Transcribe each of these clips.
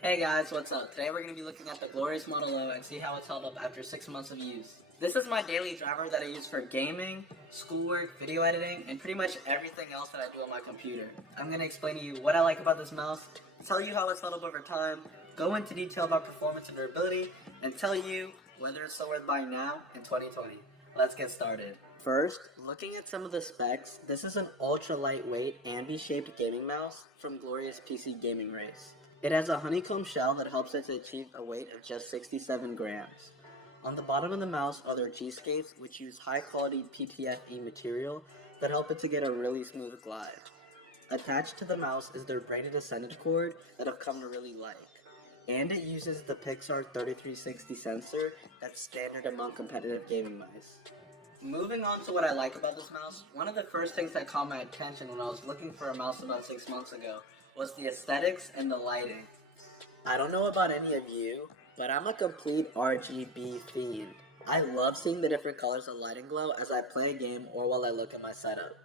Hey guys, what's up? Today we're going to be looking at the glorious Model O and see how it's held up after 6 months of use. This is my daily driver that I use for gaming, schoolwork, video editing, and pretty much everything else that I do on my computer. I'm going to explain to you what I like about this mouse, tell you how it's held up over time, go into detail about performance and durability, and tell you whether it's so worth buying now in 2020. Let's get started. First, looking at some of the specs, this is an ultra lightweight ambi-shaped gaming mouse from Glorious PC Gaming Race. It has a honeycomb shell that helps it to achieve a weight of just 67 grams. On the bottom of the mouse are their G-skates, which use high-quality PTFE material that help it to get a really smooth glide. Attached to the mouse is their braided Ascendant cord that I've come to really like. And it uses the Pixar 3360 sensor that's standard among competitive gaming mice. Moving on to what I like about this mouse, one of the first things that caught my attention when I was looking for a mouse about 6 months ago was the aesthetics and the lighting. I don't know about any of you, but I'm a complete RGB fiend. I love seeing the different colors of lighting glow as I play a game or while I look at my setup.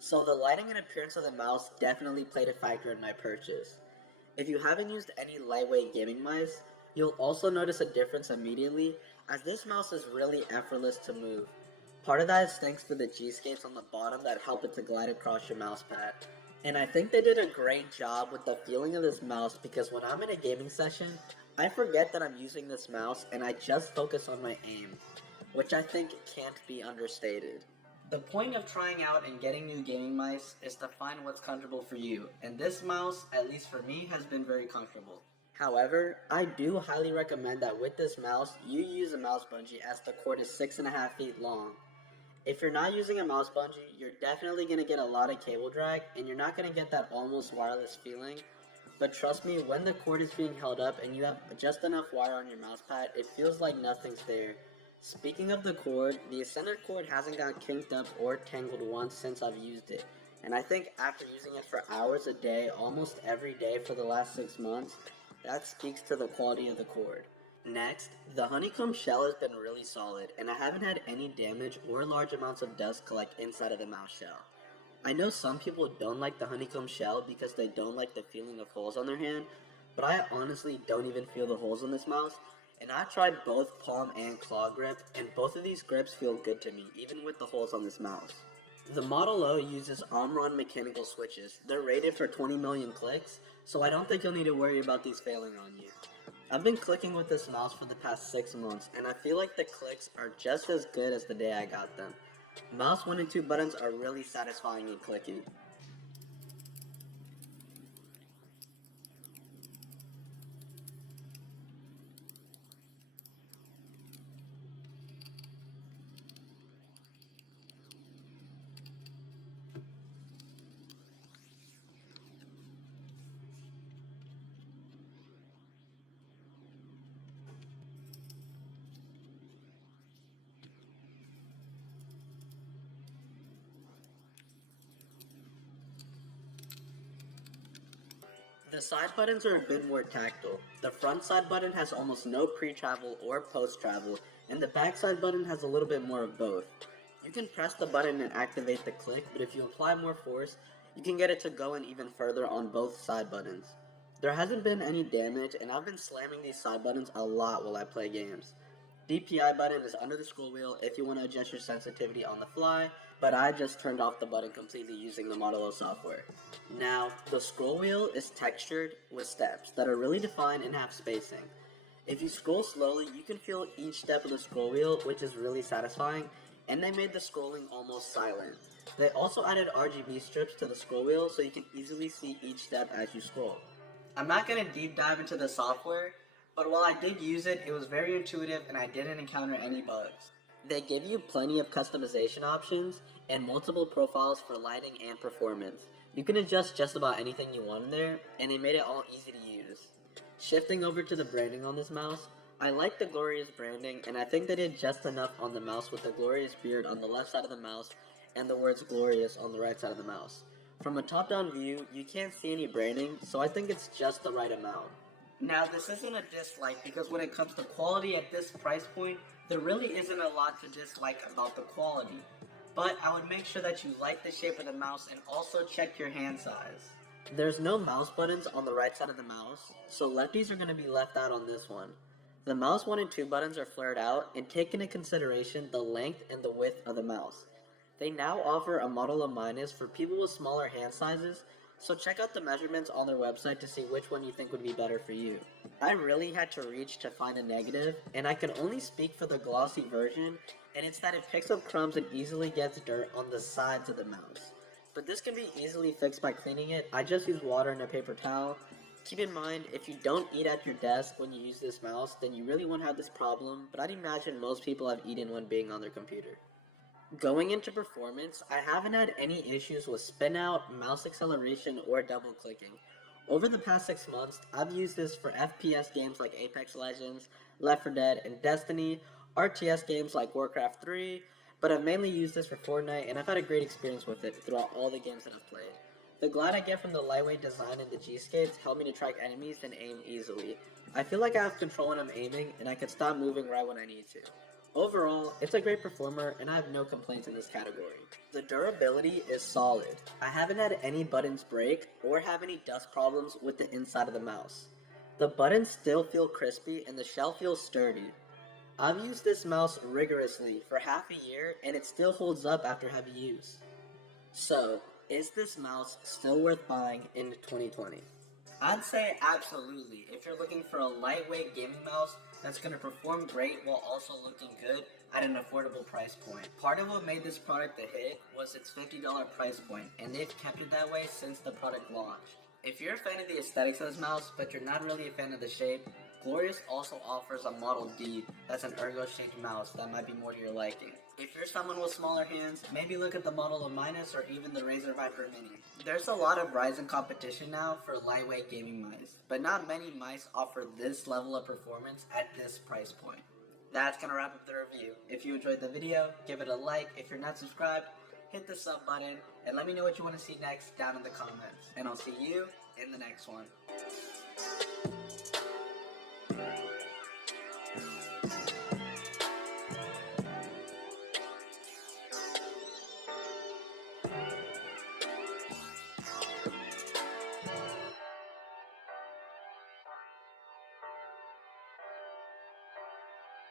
So the lighting and appearance of the mouse definitely played a factor in my purchase. If you haven't used any lightweight gaming mice, you'll also notice a difference immediately as this mouse is really effortless to move. Part of that is thanks to the G-skates on the bottom that help it to glide across your mouse pad. And I think they did a great job with the feeling of this mouse because when I'm in a gaming session, I forget that I'm using this mouse and I just focus on my aim, which I think can't be understated. The point of trying out and getting new gaming mice is to find what's comfortable for you, and this mouse, at least for me, has been very comfortable. However, I do highly recommend that with this mouse, you use a mouse bungee as the cord is 6.5 feet long. If you're not using a mouse bungee, you're definitely going to get a lot of cable drag and you're not going to get that almost wireless feeling. But trust me, when the cord is being held up and you have just enough wire on your mouse pad, it feels like nothing's there. Speaking of the cord, the Ascendant cord hasn't got kinked up or tangled once since I've used it. And I think after using it for hours a day, almost every day for the last 6 months, that speaks to the quality of the cord. Next, the honeycomb shell has been really solid, and I haven't had any damage or large amounts of dust collect inside of the mouse shell. I know some people don't like the honeycomb shell because they don't like the feeling of holes on their hand, but I honestly don't even feel the holes on this mouse, and I've tried both palm and claw grip, and both of these grips feel good to me, even with the holes on this mouse. The Model O uses Omron mechanical switches. They're rated for 20 million clicks, so I don't think you'll need to worry about these failing on you. I've been clicking with this mouse for the past 6 months, and I feel like the clicks are just as good as the day I got them. Mouse 1 and 2 buttons are really satisfying and clicky. The side buttons are a bit more tactile. The front side button has almost no pre-travel or post-travel, and the back side button has a little bit more of both. You can press the button and activate the click, but if you apply more force, you can get it to go in even further on both side buttons. There hasn't been any damage, and I've been slamming these side buttons a lot while I play games. DPI button is under the scroll wheel if you want to adjust your sensitivity on the fly, but I just turned off the button completely using the Model O software. Now, the scroll wheel is textured with steps that are really defined and have spacing. If you scroll slowly, you can feel each step of the scroll wheel, which is really satisfying, and they made the scrolling almost silent. They also added RGB strips to the scroll wheel so you can easily see each step as you scroll. I'm not going to deep dive into the software, but while I did use it, it was very intuitive and I didn't encounter any bugs. They give you plenty of customization options and multiple profiles for lighting and performance. You can adjust just about anything you want in there, and they made it all easy to use. Shifting over to the branding on this mouse, I like the Glorious branding, and I think they did just enough on the mouse with the Glorious beard on the left side of the mouse and the words Glorious on the right side of the mouse. From a top-down view, you can't see any branding, so I think it's just the right amount. Now, this isn't a dislike because when it comes to quality at this price point, there really isn't a lot to dislike about the quality. But I would make sure that you like the shape of the mouse and also check your hand size. There's no mouse buttons on the right side of the mouse, so lefties are going to be left out on this one. The mouse 1 and 2 buttons are flared out and take into consideration the length and the width of the mouse. They now offer a model of minus for people with smaller hand sizes, so check out the measurements on their website to see which one you think would be better for you. I really had to reach to find a negative, and I can only speak for the glossy version, and it's that it picks up crumbs and easily gets dirt on the sides of the mouse. But this can be easily fixed by cleaning it. I just use water and a paper towel. Keep in mind, if you don't eat at your desk when you use this mouse, then you really won't have this problem, but I'd imagine most people have eaten when being on their computer. Going into performance, I haven't had any issues with spin out, mouse acceleration, or double clicking. Over the past 6 months, I've used this for FPS games like Apex Legends, Left 4 Dead, and Destiny, RTS games like Warcraft 3, but I've mainly used this for Fortnite, and I've had a great experience with it throughout all the games that I've played. The glide I get from the lightweight design and the G-skates help me to track enemies and aim easily. I feel like I have control when I'm aiming, and I can stop moving right when I need to. Overall, it's a great performer, and I have no complaints in this category. The durability is solid. I haven't had any buttons break or have any dust problems with the inside of the mouse. The buttons still feel crispy and the shell feels sturdy. I've used this mouse rigorously for half a year and it still holds up after heavy use. So, is this mouse still worth buying in 2020? I'd say absolutely. If you're looking for a lightweight gaming mouse that's going to perform great while also looking good at an affordable price point. Part of what made this product a hit was its $50 price point, and they've kept it that way since the product launched. If you're a fan of the aesthetics of this mouse, but you're not really a fan of the shape, Glorious also offers a Model D that's an ergo-shaped mouse that might be more to your liking. If you're someone with smaller hands, maybe look at the Model of Minus or even the Razer Viper Mini. There's a lot of rising competition now for lightweight gaming mice, but not many mice offer this level of performance at this price point. That's gonna wrap up the review. If you enjoyed the video, give it a like. If you're not subscribed, hit the sub button, and let me know what you want to see next down in the comments. And I'll see you in the next one.